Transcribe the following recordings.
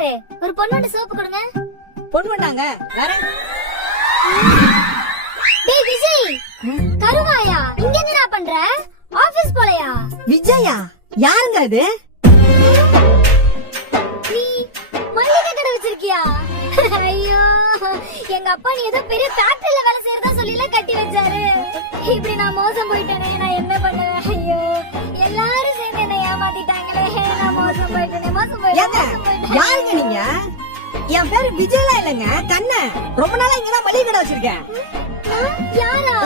Owner ஒரு பொண்ணோட soap கொடுங்க. பொண்ணு வந்தாங்க வேற. டேய் விஜய், கருவாயா இங்க என்னடா பண்ற? ஆபீஸ் போலையா? விஜயா யாருங்க அது? நீ மளிகை கடை வச்சிருக்கியா? ஐயோ, எங்க அப்பா நீ ஏதோ பெரிய ஃபேக்டரியில வேலை செய்யறதா சொல்லில கட்டி வச்சாரு. இப்படி நான் மோசம் போயிட்டேனே, நான் என்ன பண்ணுவேன்? ஐயோ, எல்லாரும் சேர்ந்து என்ன ஏமாத்திட்டாங்களே, நான் மோசம் போயிட்டேனே, மோசம் போயிட்டேன். யாருங்க நீங்க? என் பேரு விஜயலா இல்லங்க, கண்ணன். ரொம்ப நாளா இங்கதான் மளிகை கடை வச்சிருக்கேன். யாரா?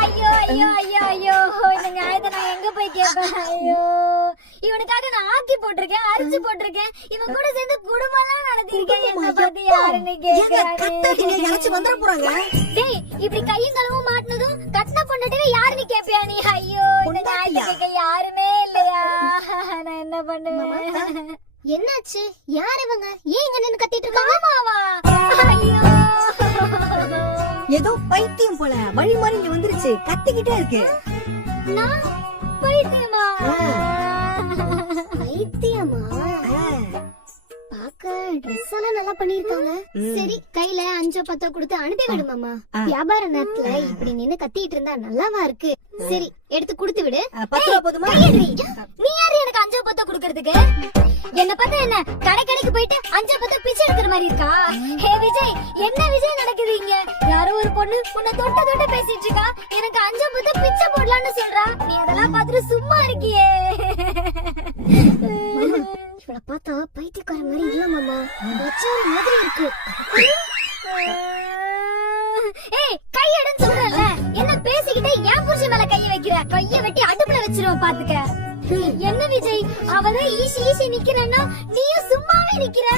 ஐயோ ஐயோ ஐயோ ஐயோ, இந்த ஞாயத்தை நான் எங்க போய் கேட்பேன்? ஐயோ, இவனுக்காக நான் ஆக்கி போட்டிருக்கேன், அரிச்சு போட்டிருக்கேன், இவன் கூட சேர்ந்து குடும்பம்லாம் நடத்திருக்கேன். என்ன பத்தி யாருன்னு கேக்குறாங்க. டேய், இப்படி கையும் களவும் மாட்டினதும் கட்டின பொண்டாட்டிவே யாருன்னு கேப்பியா நீ? ஐயோ, இந்த ஞாயத்தை கேட்க யாருமே இல்லையா? நான் என்ன பண்ணுவேன்? என்னாச்சு? யார் இவங்க? ஏன் இங்க நின்னு கத்திட்டு இருக்காங்க? மாமாவா? ஐயோ, ஏதோ பைத்தியம் போல வழி மாறி இங்க வந்துருச்சு, கத்திக்கிட்டே இருக்கு. நான் பைத்தியமா? பைத்தியமா? பாக்க ட்ரெஸ் எல்லாம் நல்லா பண்ணிருக்காங்க. சரி, கையில 5-10 கொடுத்து அனுப்பி விடு மாமா. வியாபார நேரத்துல இப்படி நின்னு கத்திட்டு இருந்தா நல்லாவா இருக்கு? சரி, எடுத்து கொடுத்து விடு. 10 ரூபா போதுமா? நீ யாரு எனக்கு 5-10 கொடுக்கறதுக்கு? என்ன பார்த்தா என்ன கடைக்கு போயிட்டு 5-10 பிச்சை எடுக்கிற மாதிரி இருக்கா? ஹே விஜய், என்ன விஜய் நடக்குது இங்க? யாரோ ஒரு பொண்ணு உன்னை தொட்ட பேசிட்டு இருக்கா. எனக்கு 5-10 பிச்சை போடலான்னு சொல்றா. நீ அதெல்லாம் பார்த்துட்டு சும்மா இருக்கியே. இவள பார்த்தா பைத்தியக்கார மாதிரி இல்ல மாமா, வச்சாரு மாதிரி இருக்கு. ஏய், கை எடுன்னு சொல்றல, என்ன பேசிக்கிட்டே என் புருஷன் மேல கைய வைக்கிற? கைய வெட்டி அடுப்புல வச்சிருவோம் பாத்துக்க. என்ன விஜய், அவதான் ஈசி நிக்கிறேன்னா நீயும் சும்மாவே நிக்கிற?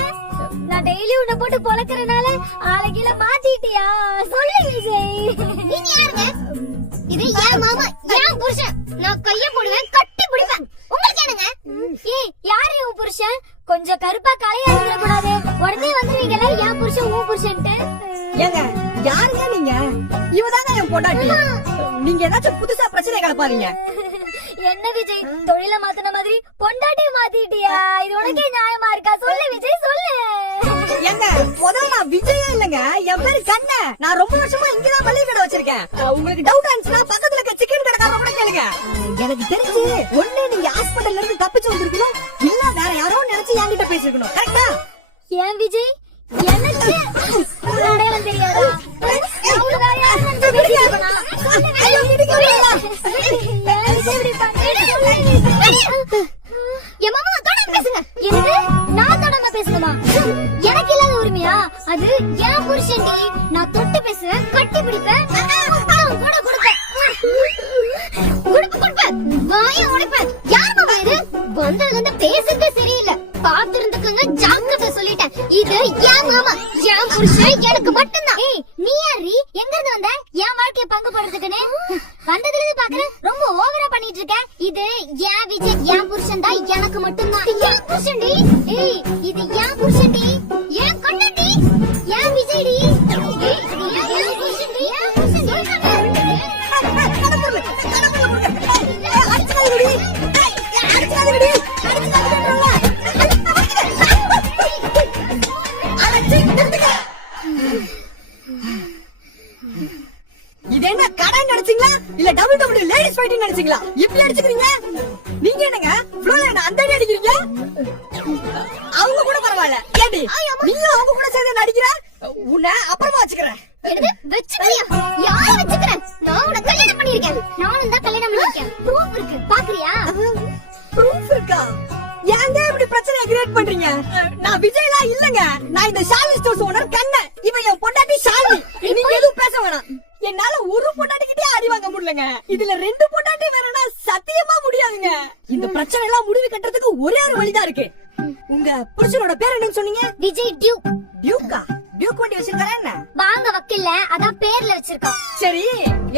நான் டெய்லி உன்னை போட்டு பொளக்கறனால ஆளகில மாத்திட்டியா? சொல்லு விஜய். நீங்க யாருங்க? இது என் மாமா, என் புருஷன். நான் கைய போடுவேன், கட்டி பிடிப்பேன். உங்களுக்கு என்னங்க? ஏய், யாரு உன் புருஷன்? கொஞ்சம் கருப்பா கலையா இருக்க கூடாது, உடனே வந்துருவீங்கல என் புருஷன் உன் புருஷன்ட்டு. ஏங்க யாருங்க நீங்க? இவதாங்க என் பொண்டாட்டி. நீங்க ஏதாச்சும் புதுசா பிரச்சனை கிளப்பாதீங்க. என்ன விஜய், தொழில மாத்தின மாதிரி பொண்டாட்டி மாத்திட்டியா? இது உனக்கே நியாயமா இருக்கா? சொல்லு விஜய், சொல்லு. ஏங்க முதல்ல நான் விஜயே இல்லங்க, என் பேரு கண்ணன். நான் ரொம்ப வருஷமா இங்கதான் மளிகை கடை வச்சிருக்கேன். உங்களுக்கு டவுட் இருந்துச்சுன்னா பக்கத்துல இருக்க சிக்கன் கடைக்காரங்க கூட கேளுங்க. எனக்கு தெரிஞ்சு ஒண்ணு நீங்க ஹாஸ்பிடல்ல இருந்து தப்பிச்சு வந்திருக்கணும், இல்ல வேற யாரோ நினைச்சு என்கிட்ட பேசிருக்கணும். கரெக்டா? ஏன் விஜய், எனக்கு அடையாளம் தெரியாதா? அவளு வேற யாரும் நினைச்சு பேசிருக்கனா? ஐயோ, இதுக்கு ஏன் விஜய் இப்படி பண்றீங்க? என் மாமா தொடாம பேசுங்க. என்னது? நான் தொடாம பேசணுமா? எனக்கு இல்லாத உரிமையா? அது என் புருஷன்டி. நான் தொட்டு பேசுவேன், கட்டி பிடிப்பேன், கூட கொடுப்பேன், வாய உடைப்பேன். யார் மாமா இது? வந்ததுல இருந்து பேசுறதே சரியில்லை. பார்த்து இருந்துக்கங்க, ஜாக்கிரதை சொல்லிட்டேன். இது என் மாமா, என் புருஷன் எனக்கு மட்டும்தான். ஏய், நீ யாரு? எங்க இருந்து வந்த? என் வாழ்க்கைய பங்கு போடுறதுக்குன்னு வந்ததுல இருந்து பாக்குறேன், ரொம்ப ஓவரா பண்ணிட்டு இருக்க. இது என் விஜய், என் புருஷன் தான், எனக்கு மட்டும்தான். என் புருஷன்டி. ஏய், இது என் புருஷன்டி, என் கண்ணன்டி, என் விஜய்டி. ஏய், இது என் புருஷன்டி, என் புருஷன்டி. இது என்ன கடை நினைச்சீங்களா, இல்ல WWE லேடிஸ் ஃபைட்டிங் நினைச்சீங்களா? இப்படி அடிச்சுக்கிறீங்க. நீங்க என்னங்க ஃப்ளோல என்ன அந்த அடி அடிக்கிறீங்க? அவங்க கூட பரவாயில்ல, ஏடி நீங்க அவங்க கூட சேர்ந்து அடிக்கிற? உன்னை அப்புறமா வச்சுக்கிறேன். என்னது வெச்சுக்கறியா? யாரை வெச்சுக்கறேன்? நான் உன்னை கல்யாணம் பண்ணிருக்கேன். நானும் தான் கல்யாணம் பண்ணிருக்கேன். ப்ரூஃப் இருக்கு, பாக்குறியா? ப்ரூஃப் இருக்கா? ஏங்க இப்படி பிரச்சனை கிரியேட் பண்றீங்க? நான் விஜய்லாம் இல்லங்க, நான் இந்த ஷாலி ஸ்டோர்ஸ் ஓனர் கண்ணன். இவன் என் பொண்டாட்டி ஷாலி. நீங்க எதுவும் பேச வேணாம். என்னால ஒரு பொண்டாட்டிக்கிட்டே அடி வாங்க முடியலங்க, இதுல 2 பொண்டாட்டி வேறனா சத்தியமா முடியாதுங்க. இந்த பிரச்சனை எல்லாம் முடிவு கட்டுறதுக்கு ஒரே ஒரு வழிதான் இருக்கு. உங்க புருஷனோட பேர் என்னன்னு சொன்னீங்க? விஜய் டியூக். டியூக்கா? டியூக் வண்டி வச்சிருக்காரா என்ன? வாங்க வக்கல்ல, அதான் பேர்ல வச்சிருக்கோம். சரி,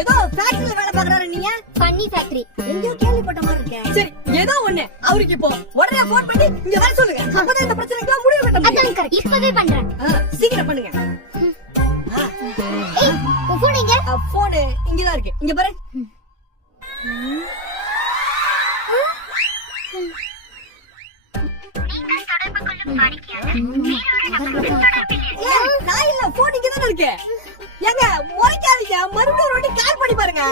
ஏதோ ஃபேக்டரியில வேலை பாக்குறாரு நீங்க? பன்னி ஃபேக்டரி. எங்கயோ கேள்விப்பட்ட மாதிரி இருக்கேன். சரி, ஏதோ ஒண்ணு அவருக்கு இப்போ உடனே போன் பண்ணி இங்க வர சொல்லுங்க. அப்பதான் இந்த பிரச்சனைக்கு முடிவு கட்ட முடியும். அதான் கரெக்ட், இப்பவே பண்றேன். சீக்கிரம் பண்ணுங்க. ஏய், போன் எங்க? போன் இங்க தான் இருக்கு, இங்க பாரு. நீங்கள் தொடர்பு கொள்ளும் ஏய், நான் இல்ல போன் இங்க தானே இருக்கு. ஏங்க முறைக்காதீங்க, மறுபடியும் ஒரு வாட்டி கால் பண்ணி பாருங்க.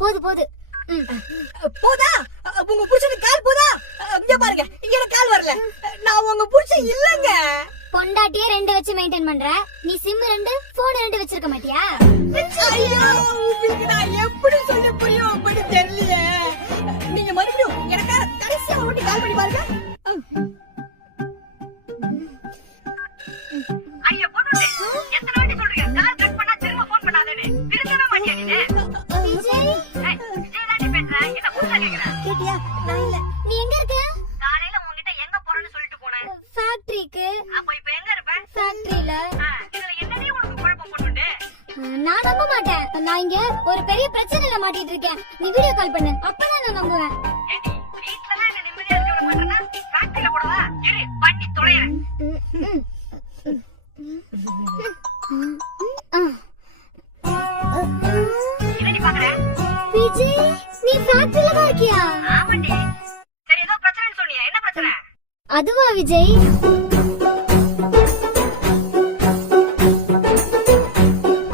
போது போது. போதா? உங்க புருஷனுக்கு கால் போதா? இங்க பாருங்க, இங்க எனக்கு கால் வரல. நான் உங்க புருஷன் இல்லங்க. பொண்டாட்டியே 2 வச்சு மெயின்டைன் பண்ற, நீ சிம் 2 போன் 2 வச்சிருக்க மாட்டியா? ஐயோ, உங்களுக்கு நான் எப்படி சொல்ல புரியும் அப்படி தெரியலையே. நீங்க மறுபடியும் எனக்கு கடைசியா ஒரு வாட்டி கால் பண்ணி பாருங்க. ஐயா பொண்ணுடே, எத்தனை வாட்டி சொல்றீங்க கால் கட் பண்ணா திரும்ப ஃபோன் பண்ணாதேன்னு? திருந்தவே மாட்டியா நீ? விஜய், ஏய், விஜய் தாண்டி பேசுறேன், என்ன புதுசா கேக்குற? கேட்டியா? நான் இல்ல. நீ எங்க இருக்க? காலையில உன்கிட்ட எங்க போறேன்னு சொல்லிட்டு போனேன். ஃபேக்டரிக்கு. அப்ப இப்ப எங்க இருப்ப? ஃபேக்டரியில. இதுல என்னடி உனக்கு குழப்பம் பொண்ணுடே? நான் நம்ப மாட்டேன். நான் இங்க ஒரு பெரிய பிரச்சனையில மாட்டிட்டு இருக்கேன். நீ வீடியோ கால் பண்ணு, அப்பதான் நான் நம்புவேன். ஏடி, வீட்லதான் என்ன நிம்மதியா இருக்க விட மாட்டேன்னா, ஃபேக்டரியில கூடவா? இரு, பண்ணி தொலைறேன். என்னடி பாக்குற? விஜய், நீ ஃபேக்டரியில தான் இருக்கியா? ஆமாண்டி. சரி, ஏதோ பிரச்சனைன்னு சொன்னியே, என்ன பிரச்சனை? அதுவா விஜய்?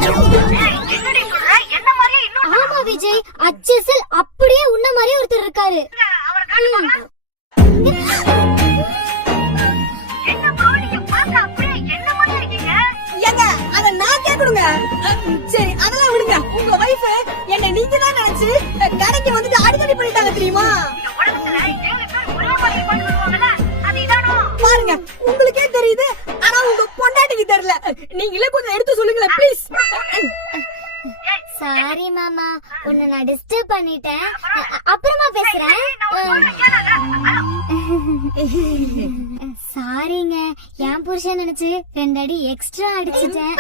ஏய், என்னடி சொல்ற? என்ன மாதிரியே இன்னொரு ஆமா விஜய், அச்சசல் அப்படியே உன்ன மாதிரியே ஒருத்தர் இருக்காரு. அவரை காட்டு பார்க்கலாம். என்ன bro, நீங்க பார்க்க அப்படியே என்ன மாதிரியே இருக்கீங்க? ஏங்க, அத நான் கேட்கணுங்க. சரி, அதெல்லாம் விடுங்க. உங்க வைஃப் என்ன நீங்க தான் நினைச்சு கடைக்கு வந்துட்டு அடிக்கடி பண்ணிட்டாங்க தெரியுமா? இந்த உலகத்துல 7 பேர் ஒரே மாதிரி பாட்டு வருவாங்கல்ல, அது இதானோ? பாருங்க, உங்களுக்கே தெரியுது, ஆனா உங்க பொண்டாட்டிக்கு தெரியல. நீங்களே கொஞ்சம் எடுத்து சொல்லுங்களேன் ப்ளீஸ். சாரி மாமா, உன்னை நான் டிஸ்டர்ப் பண்ணிட்டேன். அப்புறமா பேசுறேன். சாரிங்க, என் புருஷன் நினைச்சு 2 அடி எக்ஸ்ட்ரா அடிச்சிட்டேன்.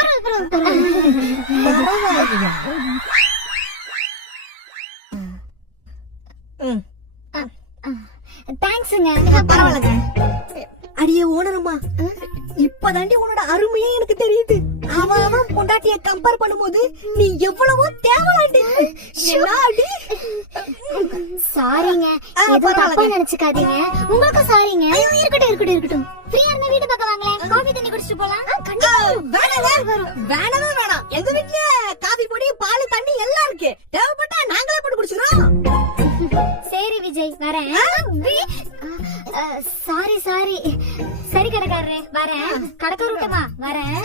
தேங்க்ஸுங்க. பரவாயில்லைங்க. அடியே ஓனரம்மா, இப்பதாண்டி உன்னோட அருமையே எனக்கு தெரியுது. அவன் பொண்டாட்டிய கம்பேர் பண்ணும்போது நீ எவ்வளவோ தேவலாண்டி. என்ன அடி? சாரிங்க, ஏதோ தப்பா நினைச்சுக்காதீங்க. உங்களுக்கும் சாரிங்க. இருக்கட்டும் இருக்கட்டும் இருக்கட்டும். ஃப்ரீயா இருந்தா வீட்டு பக்கம் வாங்களேன், காபி தண்ணி குடிச்சிட்டு போலாம். வேணவே வேணாம். எங்க வீட்டுல காபி பொடி, பால், தண்ணி எல்லாம் இருக்கு. தேவைப்பட்டா நாங்களே போட்டு குடிச்சிடறோம். சரி விஜய், வரேன். Sorry sorry. சரி கடைக்காரரே, வரேன். கடக்க விட்டமா, வரேன்.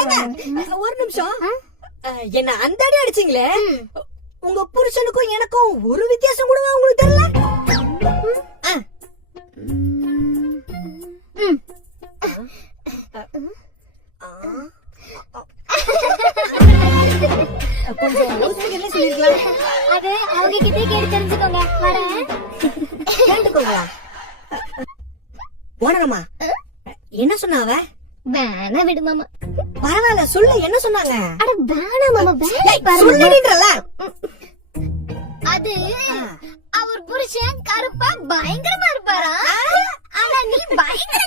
ஏங்க, ஒரு நிமிஷம். என்ன அந்த அடி அடிச்சீங்களே, உங்க புருஷனுக்கும் எனக்கும் ஒரு வித்தியாசம் கூட உங்களுக்கு தெரியல? கொஞ்சம் யோசிக்கிறதுல சொல்லிருக்கலாம். அது அவங்க கிட்டே கேட்டு தெரிஞ்சுக்கோங்க. வரேன். கேட்டுக்கோங்க. ஓனரம்மா, என்ன சொன்னாவ? வேணா விடு மாமா. பரவாயில்ல, சொல்லு, என்ன சொன்னாங்க? அட வேணா மாமா, சொல்லுன்றல. அது அவர் புருஷன் கருப்பா பயங்கரமா இருப்பாரா, ஆனா நீ பயங்கர